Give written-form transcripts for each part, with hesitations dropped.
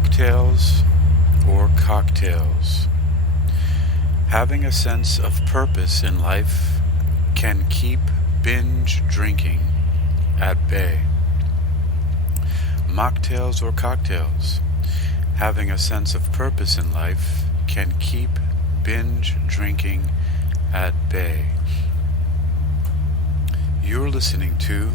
Mocktails or cocktails. Having a sense of purpose in life can keep binge drinking at bay. Mocktails or cocktails. Having a sense of purpose in life can keep binge drinking at bay. You're listening to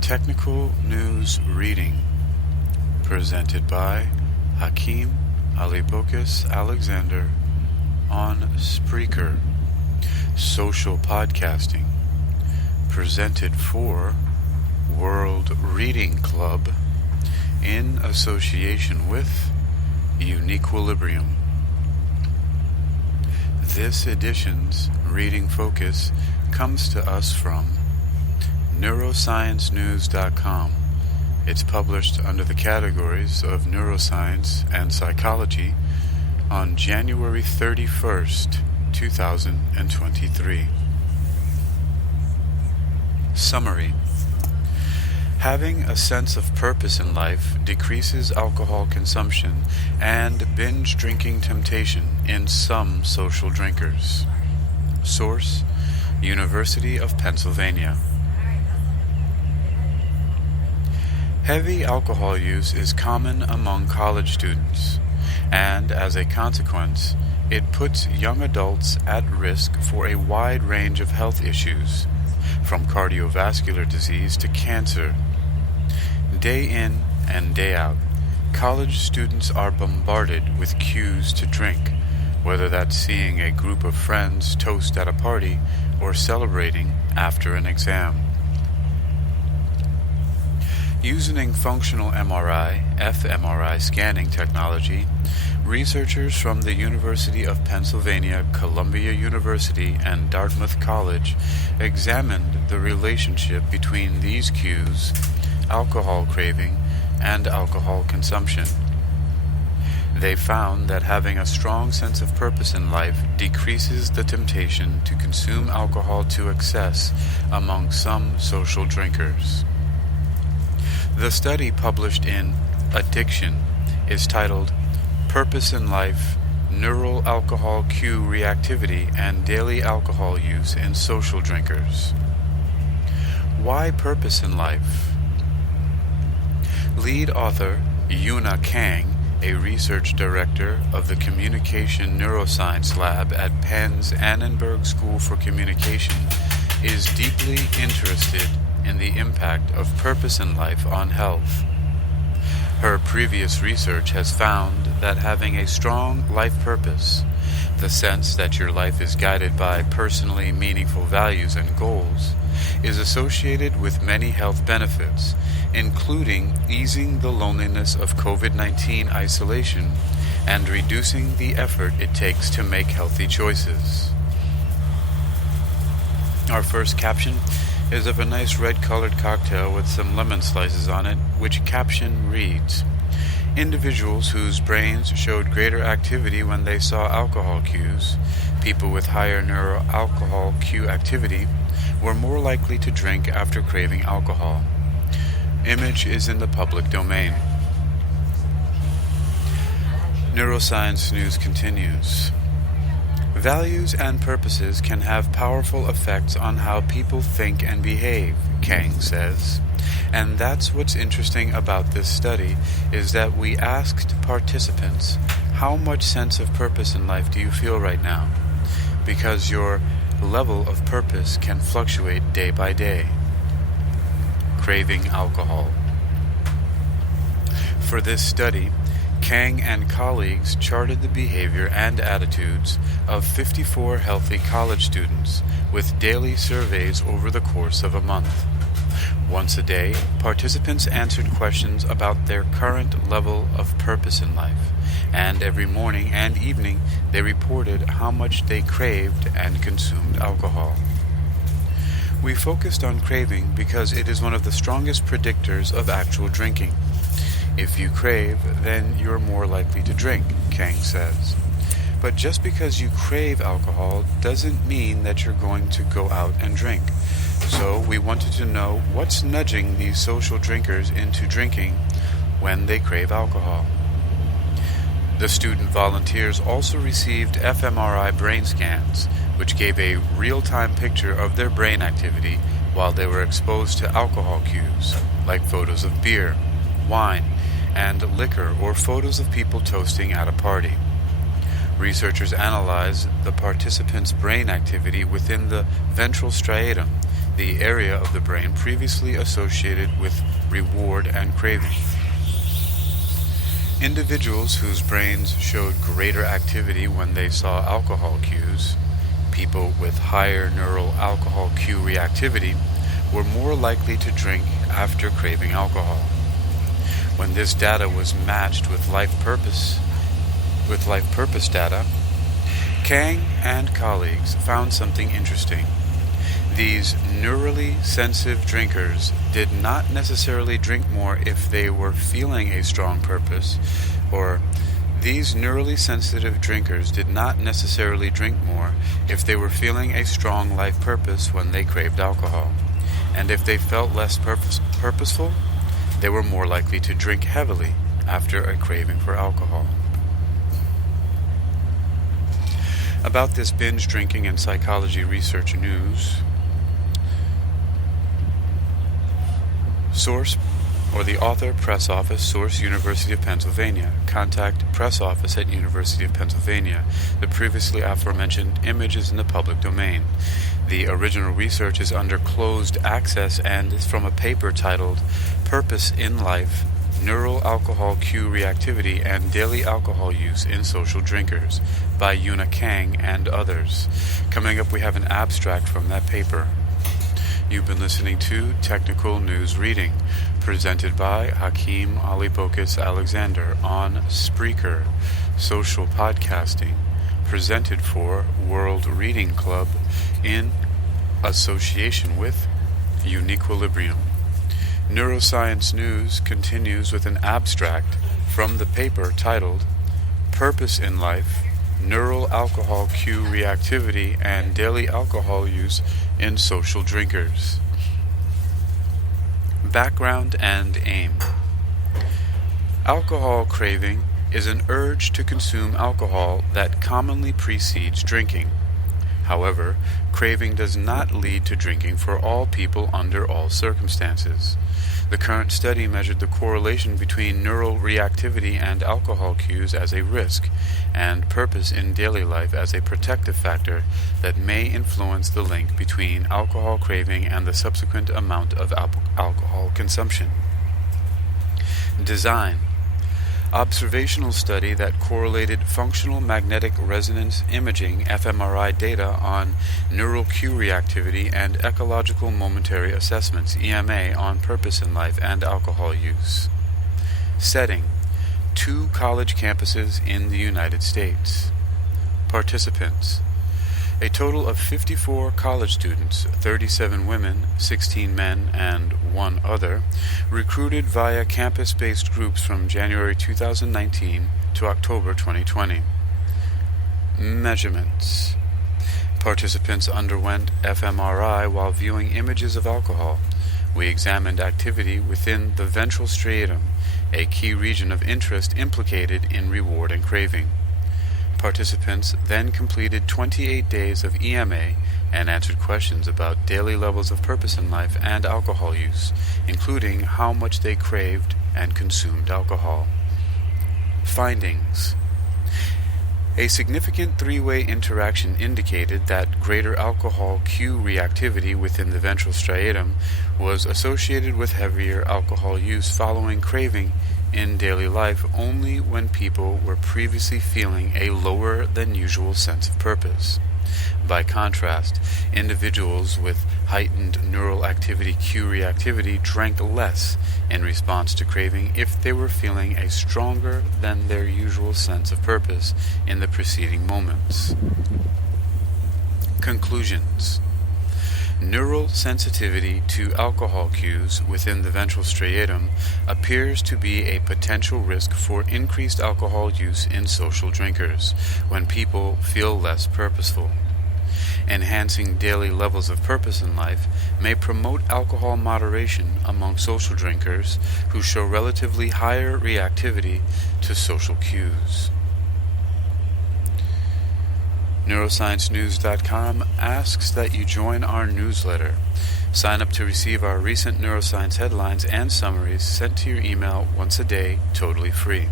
Technical News Reading, presented by Hakeem Alibokis Alexander on Spreaker. Social podcasting, presented for World Reading Club in association with Uniquilibrium. This edition's reading focus comes to us from neurosciencenews.com. It's published under the categories of neuroscience and psychology on January 31st, 2023. Summary. Having a sense of purpose in life decreases alcohol consumption and binge drinking temptation in some social drinkers. Source: University of Pennsylvania. Heavy alcohol use is common among college students, and as a consequence, it puts young adults at risk for a wide range of health issues, from cardiovascular disease to cancer. Day in and day out, college students are bombarded with cues to drink, whether that's seeing a group of friends toast at a party or celebrating after an exam. Using functional MRI, fMRI scanning technology, researchers from the University of Pennsylvania, Columbia University, and Dartmouth College examined the relationship between these cues, alcohol craving, and alcohol consumption. They found that having a strong sense of purpose in life decreases the temptation to consume alcohol to excess among some social drinkers. The study, published in Addiction, is titled Purpose in Life, Neural Alcohol Cue Reactivity and Daily Alcohol Use in Social Drinkers. Why purpose in life? Lead author Yuna Kang, a research director of the Communication Neuroscience Lab at Penn's Annenberg School for Communication, is deeply interested in the impact of purpose in life on health. Her previous research has found that having a strong life purpose, the sense that your life is guided by personally meaningful values and goals, is associated with many health benefits, including easing the loneliness of COVID-19 isolation and reducing the effort it takes to make healthy choices. Our first caption is of a nice red-colored cocktail with some lemon slices on it, which caption reads, "Individuals whose brains showed greater activity when they saw alcohol cues, people with higher neural alcohol cue activity, were more likely to drink after craving alcohol." Image is in the public domain. Neuroscience News continues. Values and purposes can have powerful effects on how people think and behave, Kang says. And that's what's interesting about this study, is that we asked participants, how much sense of purpose in life do you feel right now? Because your level of purpose can fluctuate day by day. Craving alcohol. For this study, Kang and colleagues charted the behavior and attitudes of 54 healthy college students with daily surveys over the course of a month. Once a day, participants answered questions about their current level of purpose in life, and every morning and evening they reported how much they craved and consumed alcohol. We focused on craving because it is one of the strongest predictors of actual drinking. If you crave, then you're more likely to drink, Kang says. But just because you crave alcohol doesn't mean that you're going to go out and drink. So we wanted to know what's nudging these social drinkers into drinking when they crave alcohol. The student volunteers also received fMRI brain scans, which gave a real-time picture of their brain activity while they were exposed to alcohol cues, like photos of beer, wine, and liquor, or photos of people toasting at a party. Researchers analyzed the participants' brain activity within the ventral striatum, the area of the brain previously associated with reward and craving. Individuals whose brains showed greater activity when they saw alcohol cues, people with higher neural alcohol cue reactivity, were more likely to drink after craving alcohol. When this data was matched with life purpose data, Kang and colleagues found something interesting. These neurally sensitive drinkers did not necessarily drink more if they were feeling a strong purpose, or these neurally sensitive drinkers did not necessarily drink more if they were feeling a strong life purpose when they craved alcohol. And if they felt less purposeful, they were more likely to drink heavily after a craving for alcohol. About this binge drinking and psychology research news, source or the author, press office, source, University of Pennsylvania. Contact press office at University of Pennsylvania. The previously aforementioned image is in the public domain. The original research is under closed access and is from a paper titled Purpose in Life, Neural Alcohol Cue Reactivity and Daily Alcohol Use in Social Drinkers by Yuna Kang and others. Coming up, we have an abstract from that paper. You've been listening to Technical News Reading, presented by Hakeem Alibokis Alexander on Spreaker, social podcasting, presented for World Reading Club in association with Uniquilibrium. Neuroscience News continues with an abstract from the paper titled Purpose in Life, Neural Alcohol Cue Reactivity and Daily Alcohol Use in Social Drinkers. Background and aim. Alcohol craving is an urge to consume alcohol that commonly precedes drinking. However, craving does not lead to drinking for all people under all circumstances. The current study measured the correlation between neural reactivity and alcohol cues as a risk, and purpose in daily life as a protective factor that may influence the link between alcohol craving and the subsequent amount of alcohol consumption. Design. Observational study that correlated functional magnetic resonance imaging fMRI data on neural cue reactivity and ecological momentary assessments EMA on purpose in life and alcohol use. Setting: 2 college campuses in the United States. Participants: a total of 54 college students, 37 women, 16 men, and 1 other, recruited via campus-based groups from January 2019 to October 2020. Measurements: participants underwent fMRI while viewing images of alcohol. We examined activity within the ventral striatum, a key region of interest implicated in reward and craving. Participants then completed 28 days of EMA and answered questions about daily levels of purpose in life and alcohol use, including how much they craved and consumed alcohol. Findings: a significant 3-way interaction indicated that greater alcohol cue reactivity within the ventral striatum was associated with heavier alcohol use following craving in daily life only when people were previously feeling a lower than usual sense of purpose. By contrast, individuals with heightened neural activity cue reactivity drank less in response to craving if they were feeling a stronger than their usual sense of purpose in the preceding moments. Conclusions: neural sensitivity to alcohol cues within the ventral striatum appears to be a potential risk for increased alcohol use in social drinkers when people feel less purposeful. Enhancing daily levels of purpose in life may promote alcohol moderation among social drinkers who show relatively higher reactivity to social cues. NeuroscienceNews.com asks that you join our newsletter. Sign up to receive our recent neuroscience headlines and summaries sent to your email once a day, totally free.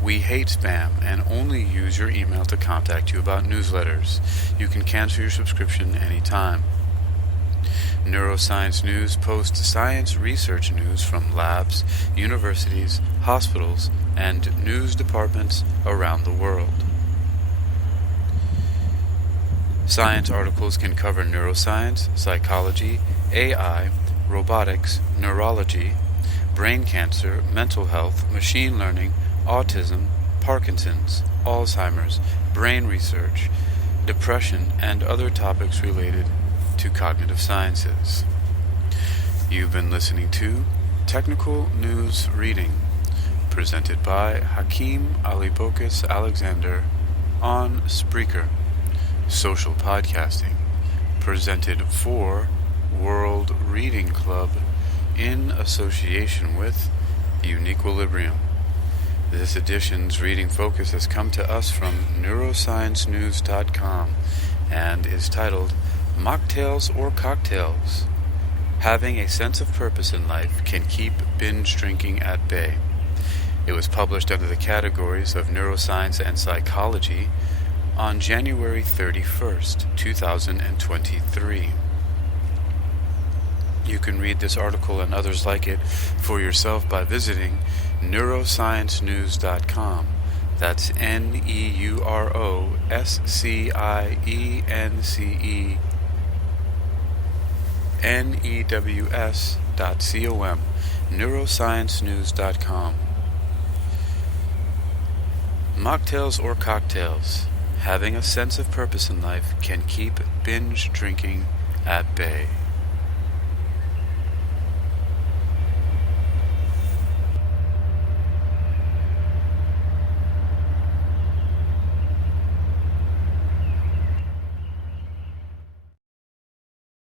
We hate spam and only use your email to contact you about newsletters. You can cancel your subscription anytime. Neuroscience News posts science research news from labs, universities, hospitals, and news departments around the world. Science articles can cover neuroscience, psychology, AI, robotics, neurology, brain cancer, mental health, machine learning, autism, Parkinson's, Alzheimer's, brain research, depression, and other topics related to cognitive sciences. You've been listening to Technical News Reading, presented by Hakeem Alibokis Alexander on Spreaker. Social podcasting, presented for World Reading Club in association with Uniquilibrium. This edition's reading focus has come to us from neurosciencenews.com and is titled Mocktails or Cocktails? Having a sense of purpose in life can keep binge drinking at bay. It was published under the categories of neuroscience and psychology on January 31st, 2023. You can read this article and others like it for yourself by visiting neurosciencenews.com. That's neurosciencenews.com. Neurosciencenews.com. Mocktails or cocktails? Having a sense of purpose in life can keep binge drinking at bay.